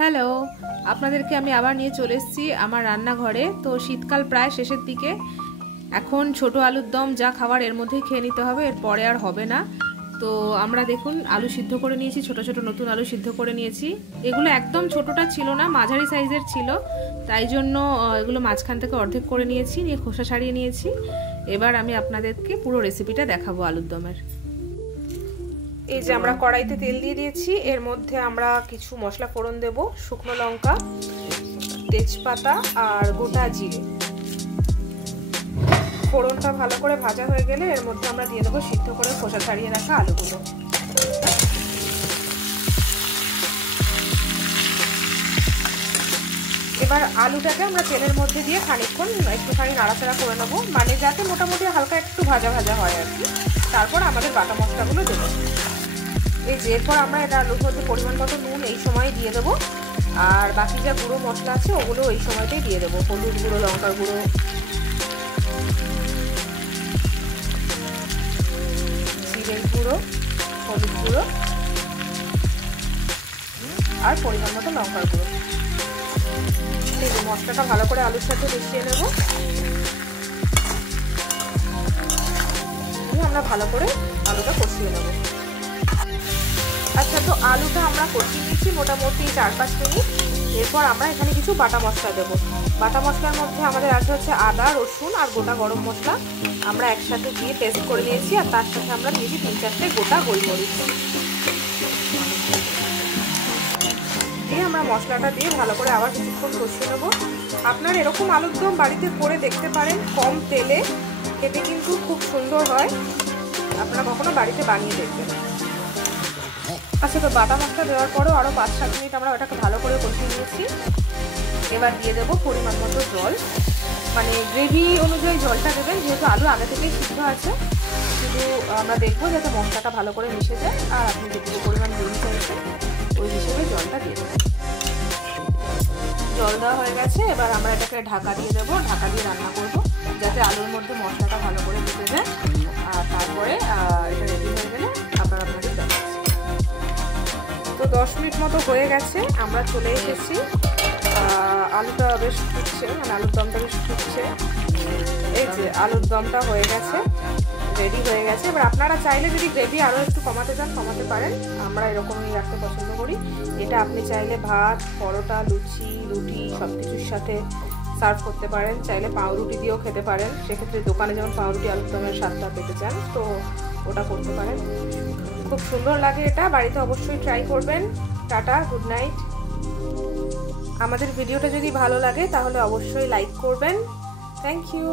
Hello, আপনাদেরকে আমি আবার নিয়ে চলে এসেছি আমার রান্নাঘরে। তো শীতকাল প্রায় শেষের দিকে, এখন ছোট আলুর দম যা খাবার এর মধ্যেই খেয়ে নিতে হবে, এর পরে আর হবে না। তো আমরা দেখুন আলু সিদ্ধ করে নিয়েছি, ছোট ছোট নতুন আলু সিদ্ধ করে নিয়েছি। এগুলো একদম ছোটটা ছিল না, মাঝারি সাইজের ছিল, তাই জন্য এগুলো মাঝখান থেকে অর্ধেক করে নিয়েছি, নিয়ে খোসা ছাড়িয়ে নিয়েছি। এবার আমি আপনাদেরকে পুরো রেসিপিটা দেখাবো আলুর দমের। এই যে আমরা কড়াইতে তেল দিয়ে দিয়েছি, এর মধ্যে আমরা কিছু মশলা ফোড়ন দেব, শুকনো লঙ্কা, তেজপাতা আর গোটা জিরে। ফোড়নটা ভালো করে ভাজা হয়ে গেলে এর মধ্যে আমরা দিয়ে দেবো সিদ্ধ করে খোসা ছাড়িয়ে রাখা আলুগুলো। এবার আলুটাকে আমরা তেলের মধ্যে দিয়ে খানিকক্ষণ একটুখানি নাড়াচাড়া করে নেবো, মানে যাতে মোটামুটি হালকা একটু ভাজা ভাজা হয় আর কি। তারপর আমাদের বাটা মশলাগুলো দেবো। এই যে এরপর আমরা এটা আলুর মধ্যে পরিমাণ মতো নুন এই সময় দিয়ে দেবো, আর বাকি যা গুঁড়ো মশলা আছে ওগুলো এই সময়তেই দিয়ে দেবো। হলুদ গুঁড়ো, লঙ্কার গুঁড়ো, জিরের গুঁড়ো, হলুদ গুঁড়ো আর পরিমাণ মতো লঙ্কার গুঁড়ো। এই যে মশলাটা ভালো করে আলুর সাথে মিশিয়ে নেব, আমরা ভালো করে আলুটা কষিয়ে নেব। আচ্ছা, তো আলুটা আমরা কষিয়ে নিয়েছি মোটামুটি 4-5 মিনিট। এরপর আমরা এখানে কিছু বাটা মশলা দেবো। বাটা মশলার মধ্যে আমাদের আছে হচ্ছে আদা, রসুন আর গোটা গরম মশলা, আমরা একসাথে দিয়ে পেস্ট করে নিয়েছি। আর তার সাথে আমরা দিয়েছি 3-4টে গোটা গোলমরিচ। দিয়ে আমরা মশলাটা দিয়ে ভালো করে আবার কিছুক্ষণ কষিয়ে নেবো। আপনারা এরকম আলুর দম বাড়িতে করে দেখতে পারেন, কম তেলে, খেতে কিন্তু খুব সুন্দর হয়। আপনারা কখনো বাড়িতে বানিয়ে দেখবেন। আচ্ছা, তো বাটা মশলা দেওয়ার পরেও আরও 5-7 মিনিট আমরা ওটাকে ভালো করে কষিয়ে নিয়েছি। এবার দিয়ে দেবো পরিমাণ মতো জল, মানে গ্রেভি অনুযায়ী জলটা দেবেন, যেহেতু আলু আগে থেকেই সিদ্ধ আছে। শুধু আমরা দেখবো যাতে মশলাটা ভালো করে মিশে যায়, আর আপনি যেটুকু পরিমাণ গ্রেভি করেছেন ওই হিসেবে জলটা দিয়ে দেবেন। জল দেওয়া হয়ে গেছে, এবার আমরা এটাকে ঢাকা দিয়ে দেবো। ঢাকা দিয়ে রান্না করবো যাতে আলুর মধ্যে মশলাটা ভালো করে ঢুকে যায়। আর তারপরে এটা রেডি হয়ে গেলে আপনারা আপনাদের দেখাচ্ছি। তো 10 মিনিট মতো হয়ে গেছে, আমরা চলে এসেছি। আলুটা বেশ ফুটছে, মানে আলুর দমটা বেশ ফুটছে। এই যে আলুর দমটা হয়ে গেছে, রেডি হয়ে গেছে। এবার আপনারা চাইলে যদি গ্রেভি আরও একটু কমাতে চান কমাতে পারেন, আমরা এরকমই রাখতে পছন্দ করি। এটা আপনি চাইলে ভাত, পরোটা, লুচি, রুটি সব কিছুর সাথে সার্ভ করতে পারেন। চাইলে পাউরুটি দিয়েও খেতে পারেন, সেক্ষেত্রে দোকানে যেমন পাউরুটি আলুর দমের স্বাদটা পেতে চান তো ওটা করতে পারেন। খুব সুন্দর লাগে এটা, বাড়িতে অবশ্যই ট্রাই করবেন। Tata, good night. আমাদের ভিডিওটা যদি ভালো লাগে তাহলে অবশ্যই লাইক করবেন। Thank you.